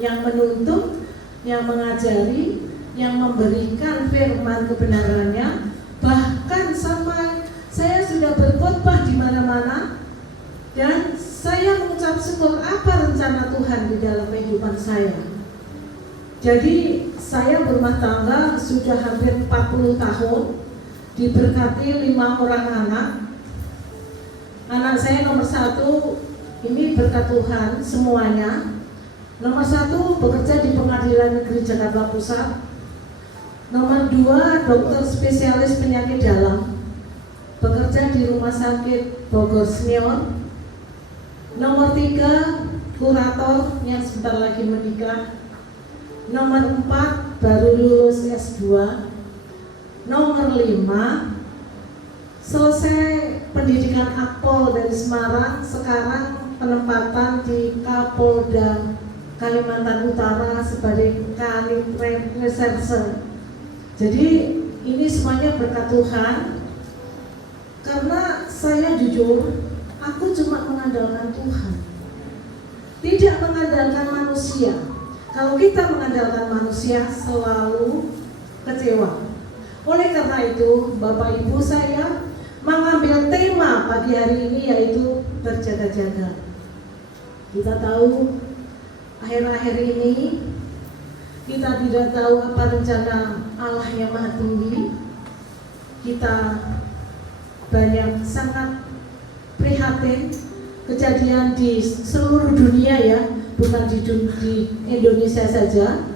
yang menuntun, yang mengajari, yang memberikan firman kebenarannya. Bahkan sampai saya sudah berkhotbah di mana-mana dan saya mengucap syukur apa rencana Tuhan di dalam kehidupan saya. Jadi saya berumah tangga sudah hampir 40 tahun, diberkati 5 orang anak. Anak saya nomor 1 ini berkat Tuhan semuanya. Nomor 1 bekerja di Pengadilan Negeri Jakarta Pusat. Nomor 2 dokter spesialis penyakit dalam, bekerja di Rumah Sakit Bogor Senior. Nomor 3 kurator yang sebentar lagi menikah. Nomor 4 baru lulus S2. Nomor 5 selesai pendidikan Akpol dari Semarang, sekarang penempatan di Kapolda Kalimantan Utara sebagai Kanit Reserse. Jadi ini semuanya berkat Tuhan. Karena saya jujur, aku cuma mengandalkan Tuhan, tidak mengandalkan manusia. Kalau kita mengandalkan manusia selalu kecewa. Oleh karena itu, Bapak Ibu, saya mengambil tema pagi hari ini yaitu berjaga-jaga. Kita tahu akhir-akhir ini kita tidak tahu apa rencana Allah yang Maha Tinggi. Kita banyak sangat prihatin kejadian di seluruh dunia ya, bukan di Indonesia saja,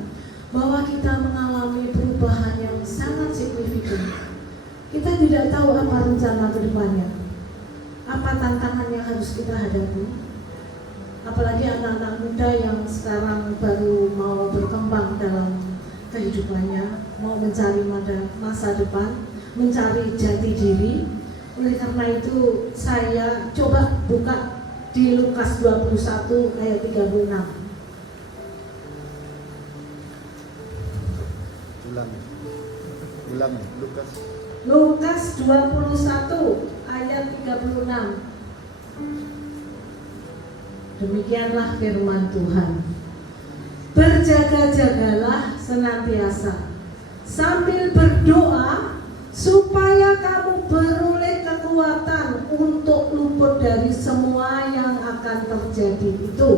bahwa kita mengalami perubahan yang sangat signifikan. Kita tidak tahu apa rencana ke depannya, apa tantangan yang harus kita hadapi. Apalagi anak-anak muda yang sekarang baru mau berkembang dalam kehidupannya, mau mencari masa depan, mencari jati diri. Oleh karena itu saya coba buka di Lukas 21 ayat 36. Ulang Lukas 21 ayat 36. Demikianlah firman Tuhan. Berjaga-jagalah senantiasa sambil berdoa supaya kamu beroleh kekuatan untuk luput dari semua yang akan terjadi itu,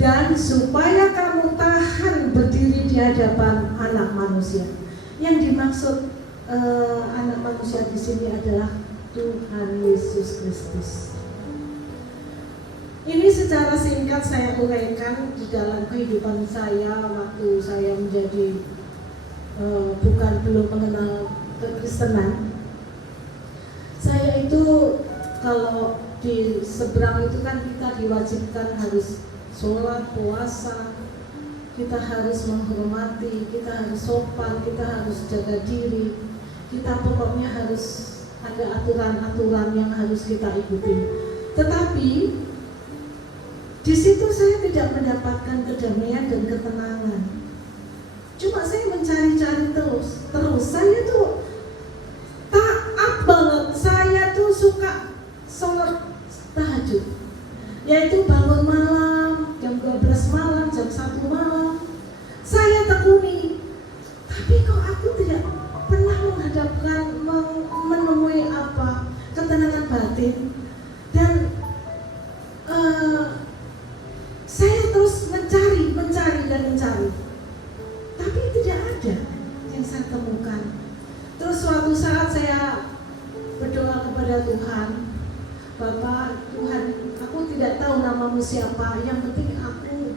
dan supaya kamu tahan berdiri di hadapan Anak Manusia. Yang dimaksud Anak Manusia di sini adalah Tuhan Yesus Kristus. Ini secara singkat saya uraikan di dalam kehidupan saya waktu saya menjadi belum mengenal kekristenan. Saya itu kalau di seberang itu kan kita diwajibkan harus sholat, puasa, kita harus menghormati, kita harus sopan, kita harus jaga diri, kita pokoknya harus ada aturan-aturan yang harus kita ikuti. Tetapi di situ saya tidak mendapatkan kedamaian dan ketenangan. Cuma saya mencari-cari terus. Saya tuh taat banget. Saya tuh suka sholat tahajud, yaitu bangun malam jam 12 malam, jam 1 malam. Saya tekuni. Tapi kok aku tidak pernah menemui ketenangan batin. Dan saya terus mencari. Tapi tidak ada yang saya temukan. Terus suatu saat saya berdoa kepada Tuhan, Bapak, Tuhan, aku tidak tahu namamu siapa, yang penting aku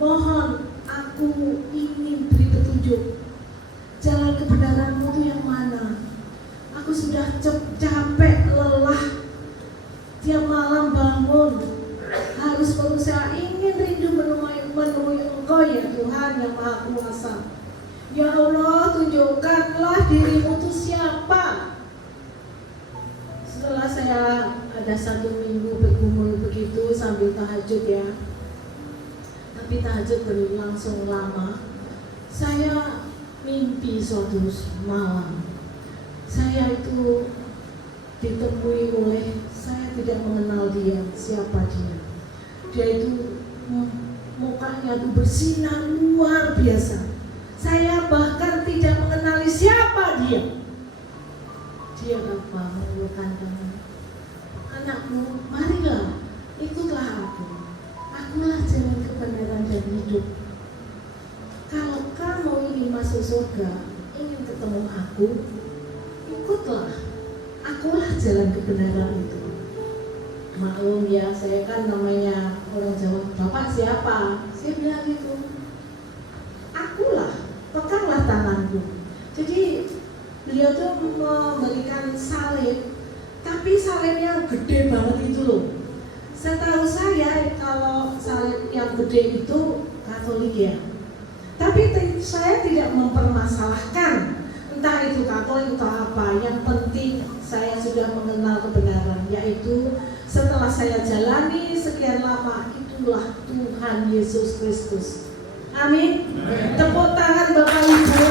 mohon, aku ingin beri petunjuk. Jalan kebenaranmu itu yang mana? Aku sudah capek, lelah, tiap malam bangun, harus berusaha, ingin rindu menemui Engkau ya Tuhan yang Maha Kuasa. Ya Allah, tunjukkanlah dirimu itu siapa. Setelah saya ada 1 minggu bergumul begitu sambil tahajud ya, tapi tahajud berlangsung lama. Saya mimpi suatu malam, saya itu ditemui oleh, saya tidak mengenal dia, siapa dia. Dia itu mukanya kehidupanku bersinar luar biasa. Saya bahkan tidak mengenali siapa dia. Dia apa? Mengulurkan tangan. Anakmu, marilah, ikutlah aku. Akulah jalan kebenaran dan hidup. Kalau kamu ingin masuk surga, ingin ketemu aku, ikutlah. Akulah jalan kebenaran itu. Maklum ya, saya kan namanya orang Jawa, Bapak siapa? Saya bilang gitu. Akulah, peganglah tanganku. Jadi beliau tuh memberikan salib, tapi salibnya gede banget itu loh. Setahu saya kalau salib yang gede itu Katolik ya. Tapi saya tidak mempermasalahkan entah itu Katolik atau apa. Yang penting saya sudah mengenal kebenaran, yaitu setelah saya jalani sekian lama, itulah Tuhan Yesus Kristus. Amin. Tepuk tangan Bapak Ibu.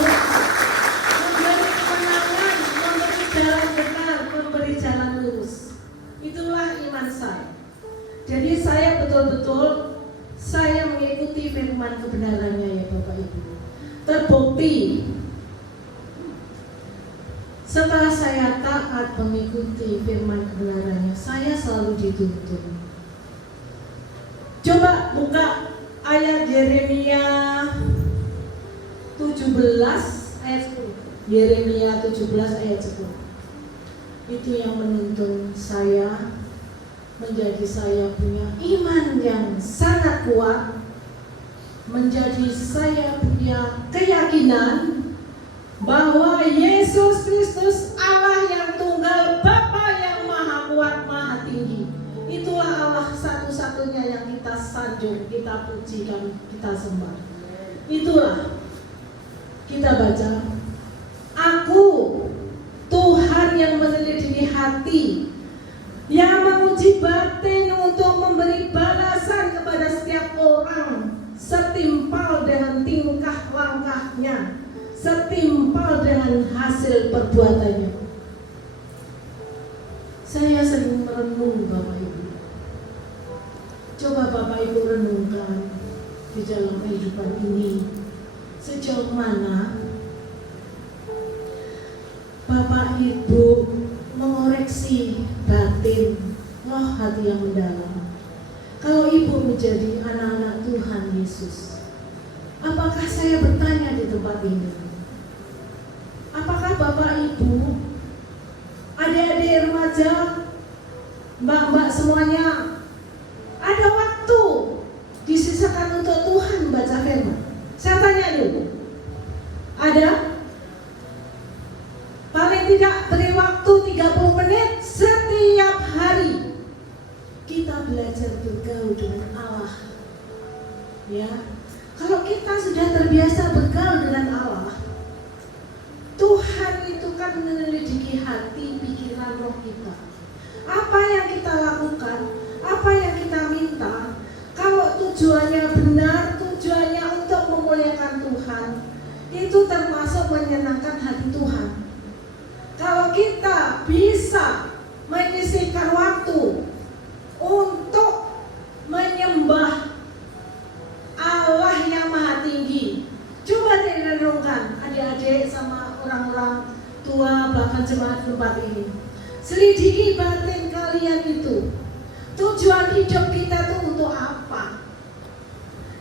Memberi kemenangan, memberi jalan benar, memberi jalan lurus. Itulah iman saya. Jadi saya betul-betul saya mengikuti firman kebenarannya ya Bapak Ibu. Terbukti setelah saya taat mengikuti firman kebenarannya, saya selalu dituntun. Coba buka ayat Yeremia 17 ayat 10. Yeremia 17 ayat 10. Itu yang menuntun saya menjadi saya punya iman yang sangat kuat, menjadi saya punya keyakinan bahwa Yesus Kristus Allah yang tunggal, Bapa yang maha kuat, maha tinggi. Itulah Allah satu-satunya yang kita sanjung, kita puji, dan kita sembah. Itulah kita baca, aku Tuhan yang menyelidiki hati, yang menguji batin untuk memberi balasan kepada setiap orang setimpal dengan tingkah langkahnya, setimpal dengan hasil perbuatannya. Saya sering merenung Bapak Ibu. Coba Bapak Ibu renungkan di dalam kehidupan ini, sejauh mana Bapak Ibu mengoreksi batin, roh hati yang mendalam. Kalau Ibu menjadi anak-anak Tuhan Yesus, apakah saya bertanya di tempat ini? Apakah Bapak Ibu, adik-adik remaja, mbak-mbak semuanya, ada waktu disisakan untuk Tuhan baca firman? Saya tanya dulu, ada? Paling tidak beri waktu 30 menit setiap hari. Kita belajar bergaul dengan Allah. Ya, kalau kita sudah terbiasa bergaul dengan Allah, Tuhan itu kan menyelidiki hati, pikiran, roh kita. Apa yang kita lakukan, apa yang kita minta, kalau tujuannya benar, tujuannya untuk memuliakan Tuhan, itu termasuk menyenangkan hati Tuhan. Kalau kita bisa menyisihkan waktu untuk menyembah Allah yang maha tinggi, coba direnungkan adik-adik sama orang-orang tua bahkan jemaat tempat ini. Selidiki batin kalian itu. Tujuan hidup kita itu untuk apa?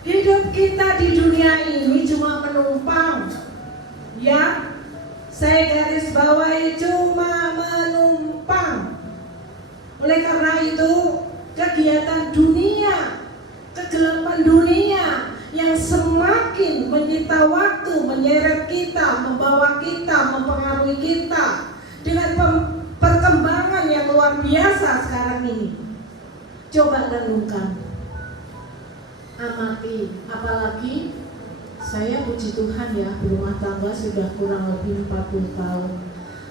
Hidup kita di dunia ini cuma menumpang. Ya, saya garis bawahi, cuma menumpang. Oleh karena itu, kegiatan dunia, kegelapan dunia yang semakin menyita waktu, menyeret kita, membawa kita, mempengaruhi kita dengan perkembangan yang luar biasa sekarang ini. Coba renungkan, amati, apalagi saya puji Tuhan ya, berumah tangga sudah kurang lebih 40 tahun.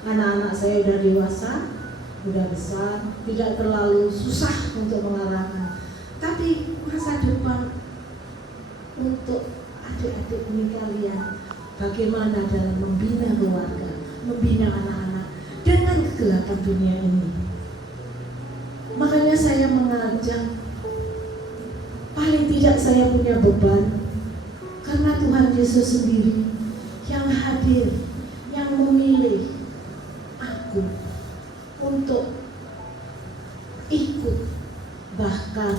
Anak-anak saya sudah dewasa, sudah besar, tidak terlalu susah untuk mengarahkan. Tapi masa depan untuk adik-adik ini kalian, bagaimana dalam membina keluarga, membina anak-anak dengan kegelapan dunia ini. Makanya saya mengajak, paling tidak saya punya beban Yesus sendiri yang hadir, yang memilih aku untuk ikut. Bahkan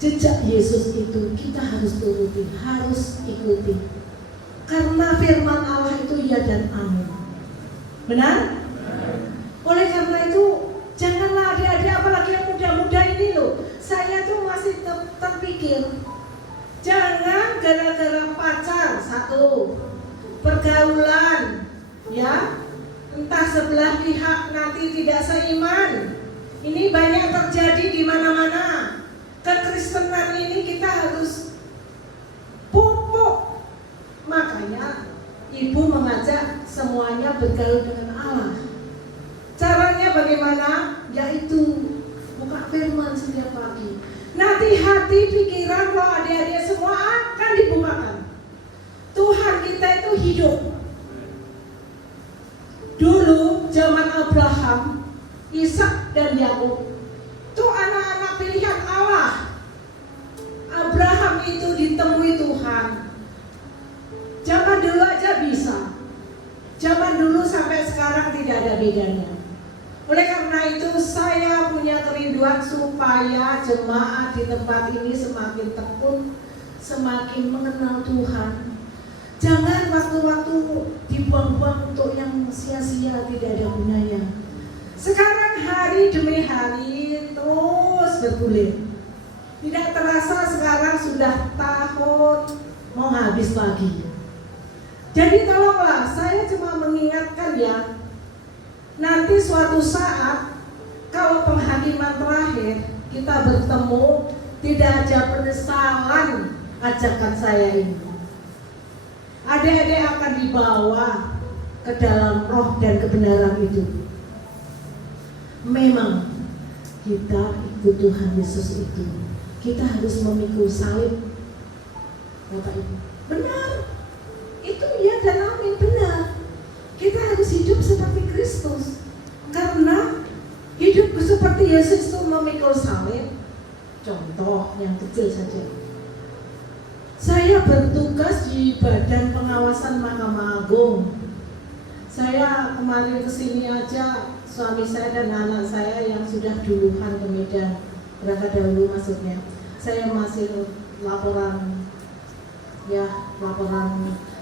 jejak Yesus itu kita harus turuti, harus ikuti. Karena firman Allah itu ya dan amin. Benar? Oleh karena itu, janganlah adik-adik, apalagi yang muda-muda ini loh, saya tuh masih terpikir, jangan gara-gara pacar satu, pergaulan, ya, entah sebelah pihak nanti tidak seiman. Ini banyak terjadi di mana-mana. Kekristenan ini kita harus pupuk. Makanya ibu mengajak semuanya bergaul dengan Allah. Caranya bagaimana? Yaitu buka firman setiap pagi. Nanti hati, pikiran, roh adik-adik semua akan dibukakan. Tuhan kita itu hidup. Dulu zaman Abraham, Ishak dan Yakub itu anak-anak pilihan Allah. Abraham itu ditemui Tuhan. Zaman dulu aja bisa. Zaman dulu sampai sekarang tidak ada bedanya. Oleh karena itu saya punya kerinduan supaya jemaat di tempat ini semakin tekun, semakin mengenal Tuhan. Jangan waktu-waktu dibuang-buang untuk yang sia-sia, tidak ada gunanya. Sekarang hari demi hari terus bergulir. Tidak terasa sekarang sudah tahun mau habis lagi. Jadi tolonglah, saya cuma mengingatkan ya, nanti suatu saat kalau penghakiman terakhir kita bertemu, tidak ada penyesalan ajakan saya ini. Adik-adik akan dibawa ke dalam roh dan kebenaran itu. Memang kita ikut Tuhan Yesus itu, kita harus memikul salib, Bapak Ibu. Benar, itu ya dan amin, benar. Kita harus hidup seperti Kristus, karena hidup seperti Yesus itu memikul salib. Contoh yang kecil saja. Saya bertugas di Badan Pengawasan Mahkamah Agung. Saya kemarin kesini aja, suami saya dan anak saya yang sudah duluan ke Medan, berangkat dahulu maksudnya. Saya masih laporan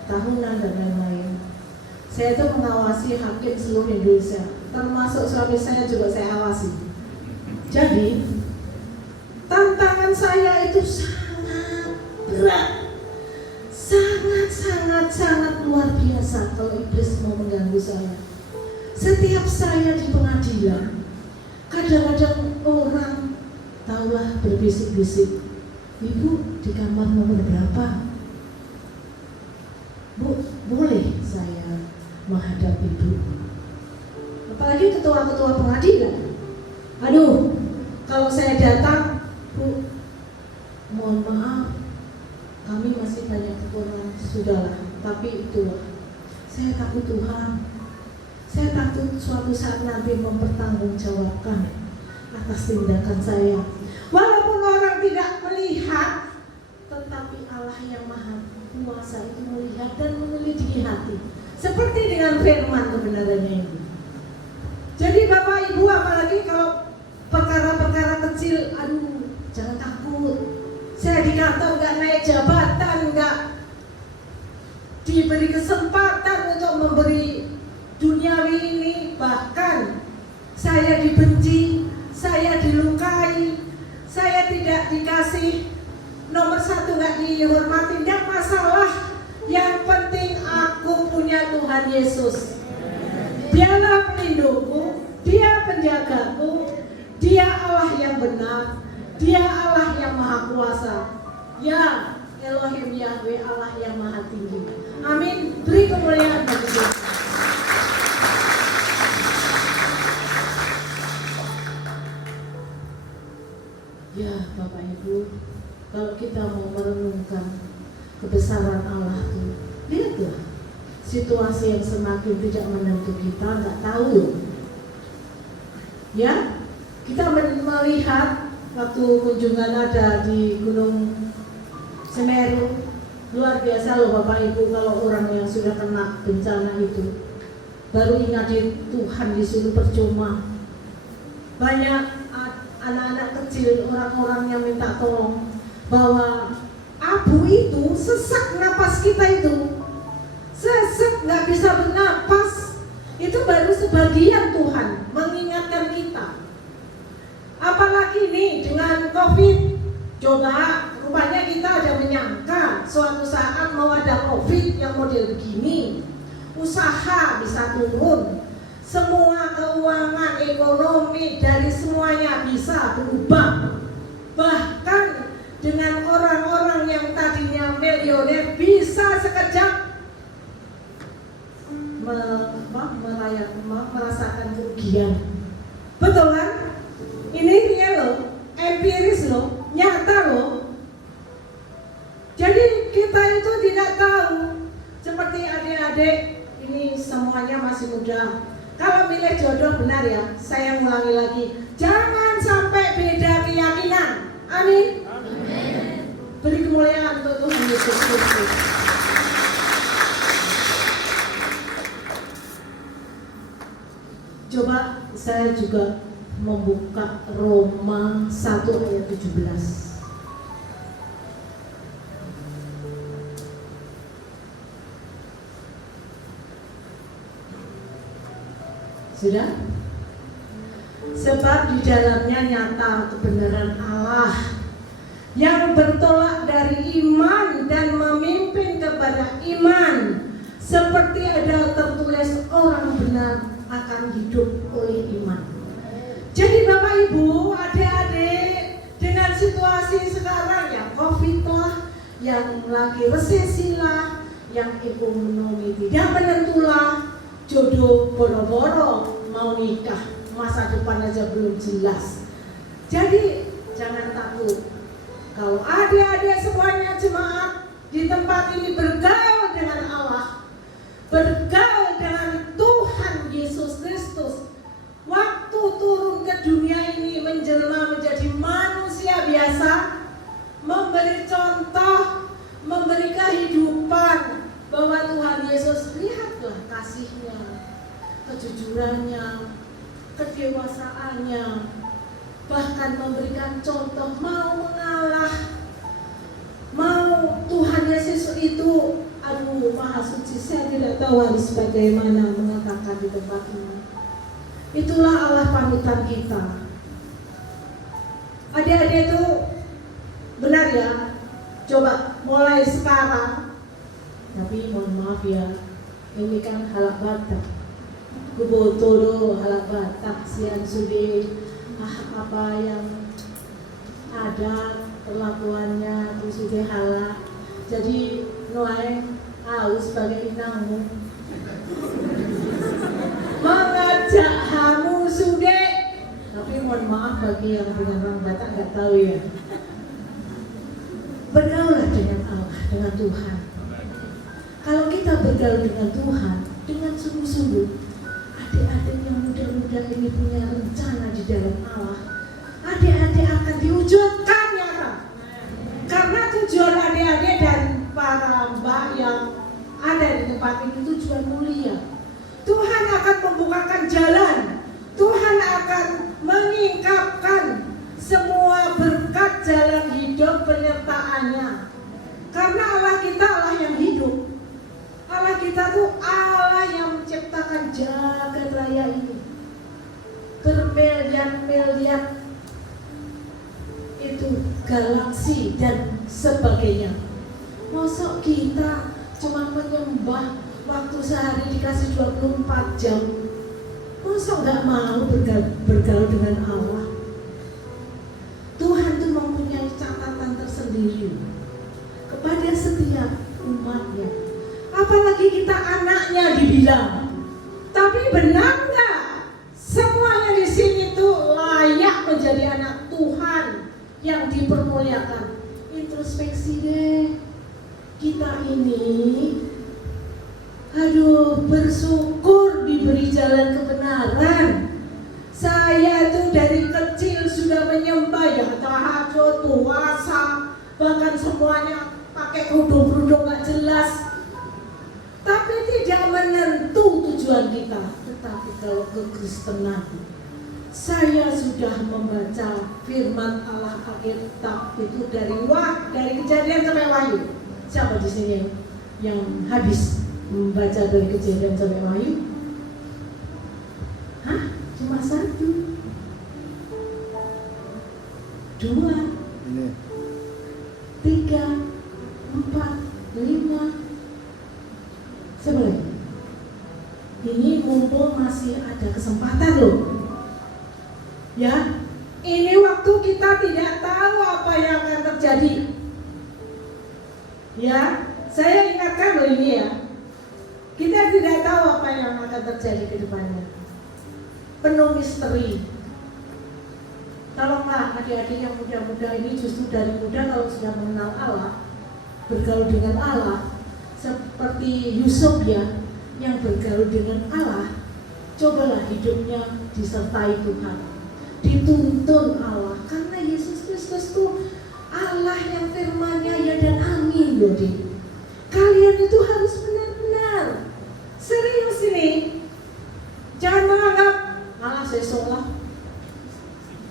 tahunan dan lain-lain. Saya itu mengawasi hakim seluruh Indonesia, termasuk suami saya juga saya awasi. Jadi tantangan saya itu sangat berat, sangat luar biasa kalau iblis mau mengganggu saya. Setiap saya di pengadilan, kadang-kadang orang taulah berbisik-bisik, "Ibu di kamar nomor berapa? Bu, boleh saya menghadap ibu?" Apalagi ketua-ketua pengadilan. Aduh, kalau saya datang, "Bu, mohon maaf, kami masih banyak kekurangan." Sudahlah, tapi itulah, saya takut Tuhan. Saya takut suatu saat nanti mempertanggungjawabkan atas tindakan saya. Walaupun orang tidak melihat, tetapi Allah yang Maha Kuasa itu melihat dan menyelidiki hati. Seperti dengan firman kebenarannya ini. Jadi Bapak Ibu, apalagi kalau perkara-perkara kecil, aduh, jangan takut. Saya di kantor nggak naik jabatan, nggak diberi kesempatan untuk memberi duniawi ini, bahkan saya dibenci, saya dilukai, saya tidak dikasih nomor satu, nggak dihormati, tidak masalah. Yang penting aku punya Tuhan Yesus. Dialah pelindungku, Dia penjagaku, Dia Allah yang benar, Dia Allah yang Maha Kuasa. Ya Elohim Yahweh, Allah yang Maha Tinggi. Amin. Beri kemuliaan bagi Dia. Ya Bapak Ibu, kalau kita mau merenungkan kebesaran Allah itu, lihatlah situasi yang semakin tidak menentu, kita nggak tahu loh. Ya, kita melihat waktu kunjungan ada di Gunung Semeru, Luar biasa loh Bapak Ibu, kalau orang yang sudah kena bencana itu baru ingat di Tuhan disuruh percuma. Banyak anak-anak kecil, orang-orang yang minta tolong, bahwa abu itu sesak napas kita itu, sesak nggak bisa bernapas. Itu baru sebagian Tuhan mengingatkan kita. Apalagi nih dengan COVID, coba rupanya kita ada menyangka suatu saat mau ada COVID yang model begini, usaha bisa turun, semua keuangan ekonomi dari semuanya bisa berubah. Bahkan dengan orang-orang yang tadinya milioner bisa sekejap merasakan kerugian. Betul kan? Ini real loh, empiris loh, nyata loh. Jadi kita itu tidak tahu. Seperti adik-adik ini semuanya masih muda. Kalau milih jodoh benar ya, saya ulangi lagi, jangan sampai beda keyakinan. Amin. Amin. Beri kemuliaan untuk Tuhan Yesus Kristus. Coba saya juga membuka Roma 1 ayat 17. Sudah? Sebab di dalamnya nyata kebenaran Allah yang bertolak dari iman dan memimpin kepada iman, seperti ada tertulis orang benar akan hidup oleh iman. Jadi Bapak Ibu, adik-adik, dengan situasi sekarang yang COVID lah, yang lagi resesi lah, yang ekonomi tidak menentu lah, jodoh boro-boro mau nikah, masa depan aja belum jelas. Jadi jangan takut. Kalau adik-adik semuanya jemaat di tempat ini bergaul dengan Allah, bergaul dengan Tuhan Yesus Kristus, waktu turun ke dunia ini menjelma menjadi manusia biasa, memberi contoh, memberi kehidupan bahwa Tuhan Yesus, lihatlah kasihnya, kejujurannya, kedewasaannya, bahkan memberikan contoh mau mengalah, mau Tuhan Yesus itu, aduh maha suci, saya tidak tahu harus bagaimana mengatakan di tempat ini. Itulah Allah panutan kita. Adik-adik itu benar ya, coba mulai sekarang. Tapi mohon maaf ya, ini kan halak Batak, Gubotoro halak Batak, sian sudah apa yang ada perlakuannya itu sudah halak. Jadi mulai haus sebagai inangmu mengajak hamu sudah. Tapi mohon maaf bagi yang dengan orang Batak nggak tahu ya. Bergaulah dengan Allah, dengan Tuhan. Kalau kita bergaul dengan Tuhan dengan sungguh-sungguh, adik-adik yang muda-muda ini punya rencana di dalam Allah, adik-adik akan diwujudkan nyata. Karena tujuan adik-adik dan para mbak yang ada di tempat ini tujuan mulia. Tuhan akan membukakan jalan, Tuhan akan mengingkapkan semua berkat jalan hidup penyertaannya. Karena Allah kita Allah yang hidup. Allah kita tuh Allah yang menciptakan jagat raya ini, bermiliar-miliar itu galaksi dan sebagainya. Masa kita cuma menyembah waktu sehari dikasih 24 jam, masa nggak mau bergaul dengan Allah? Tuhan tuh mempunyai catatan tersendiri kepada setiap umatnya. Apalagi kita anaknya dibilang. Tapi benar nggak semuanya di sini tuh layak menjadi anak Tuhan yang dipermuliakan? Introspeksi deh. Kita ini, aduh, bersyukur diberi jalan kebenaran. Saya tuh dari kecil sudah menyembah ya tahajud, puasa, bahkan semuanya pakai kerudung bodoh gak jelas, tapi tidak menentu tujuan kita. Tetapi kalau kekristenan, saya sudah membaca firman Allah Alkitab itu dari Kejadian sampai Wahyu. Siapa di sini yang habis membaca dari Kejadian sampai Wahyu? Hah? Cuma 1, 2, 3, 4, 5. Sebenarnya ini mumpung masih ada kesempatan loh. Ya, ini waktu kita tidak tahu apa yang akan terjadi. Ya, saya ingatkan loh ini ya. Kita tidak tahu apa yang akan terjadi ke depannya. Penuh misteri. Tolonglah adik-adik yang muda-muda ini, justru dari muda kalau sudah mengenal Allah, bergaul dengan Allah, seperti Yusuf ya, yang bergaul dengan Allah, cobalah hidupnya disertai Tuhan, dituntun Allah, karena Yesus Kristus itu Allah yang firman-Nya ya dan amin loh. Kalian itu harus benar-benar serius ini. Jangan menganggap Allah saya sholat,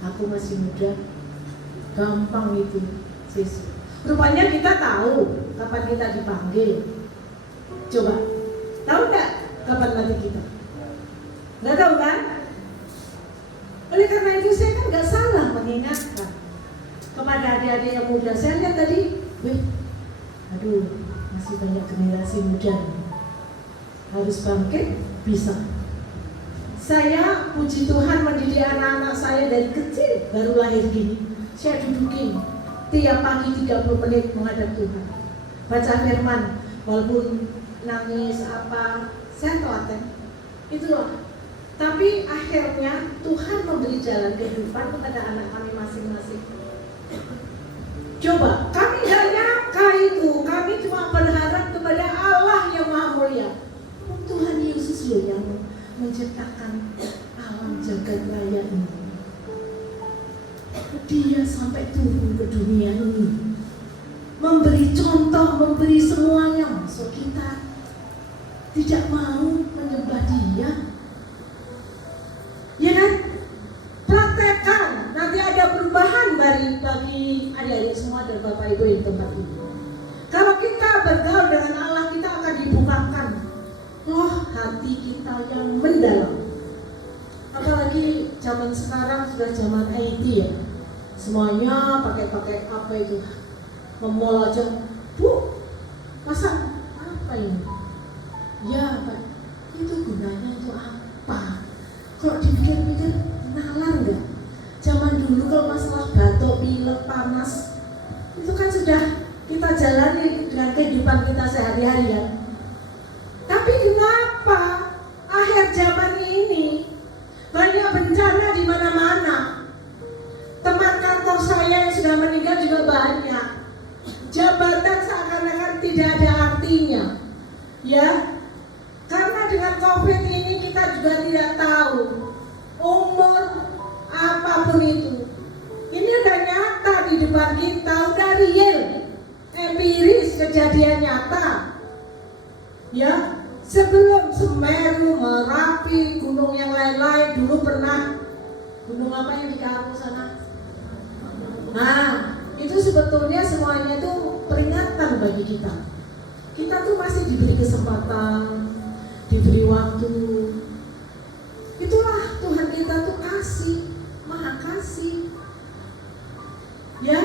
aku masih muda, gampang itu sis. Rupanya kita tahu kapan kita dipanggil. Coba, tahu nggak kapan mati kita? Nggak tahu kan? Oleh karena itu saya kan nggak salah mengingatkan kepada adik-adik yang muda. Saya lihat tadi, aduh, masih banyak generasi muda harus bangkit, bisa. Saya puji Tuhan mendidik anak-anak saya dari kecil, baru lahir gini. Saya dudukin tiap pagi 30 menit menghadap Tuhan, baca firman, walaupun nangis apa, saya telaten. Itulah. Tapi akhirnya Tuhan memberi jalan kehidupan kepada anak kami masing-masing. Coba, kami gak nyangka itu, kami cuma berharap kepada Allah yang Maha Mulia. Tuhan Yesus loh yang menciptakan alam jagat raya ini. Dia sampai turun ke dunia ini, memberi contoh, memberi semuanya. Masuk kita tidak mau menyembah Dia, ya kan? Praktekkan, nanti ada perubahan bagi adik-adik semua dan Bapak Ibu di tempat ini. Kalau kita bergaul dengan Allah, kita akan dibukakan loh hati kita yang mendalam. Apalagi zaman sekarang sudah zaman IT ya, semuanya pakai apa itu, nge-mall aja, Bu, masa apa ini? Ya Pak, itu gunanya itu apa? Kalau dipikir-pikir nalar nggak? Zaman dulu kalau masalah batuk, pilek, panas, itu kan sudah kita jalani dengan kehidupan kita sehari-hari ya. Tapi kenapa akhir zaman ini banyak bencana di mana-mana? Teman kantor saya yang sudah meninggal juga banyak. Jabatan seakan-akan tidak ada artinya, ya. Karena dengan COVID ini kita juga tidak tahu umur apapun itu. Ini udah nyata di depan kita, udah real, empiris, kejadian nyata. Ya, sebelum Semeru, Merapi, gunung yang lain-lain, dulu pernah gunung apa yang di Kapu sana? Nah, itu sebetulnya semuanya itu peringatan bagi kita. Kita tuh masih diberi kesempatan, diberi waktu. Itulah Tuhan kita tuh kasih, Maha Kasih. Ya,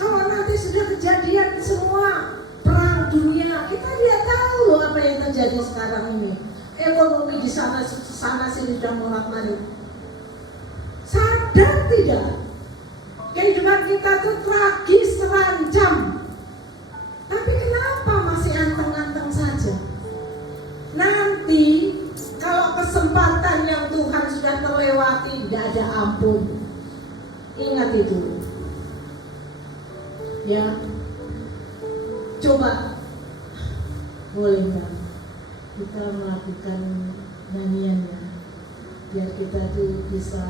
kalau nanti sudah kejadian semua perang dunia, kita tidak tahu loh apa yang terjadi sekarang ini. Ekonomi di sana sini sudah morat-marit. Sadar tidak? Kehidupan kita tuh tragis, terancam. Tapi kenapa masih anteng-anteng saja? Nanti kalau kesempatan yang Tuhan sudah terlewati, tidak ada ampun. Ingat itu. Ya, coba boleh nggak kita melakukan nyanyian ya, biar kita tuh bisa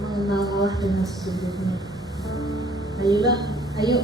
mengenal Allah dengan sesungguhnya. Ayo, ayo.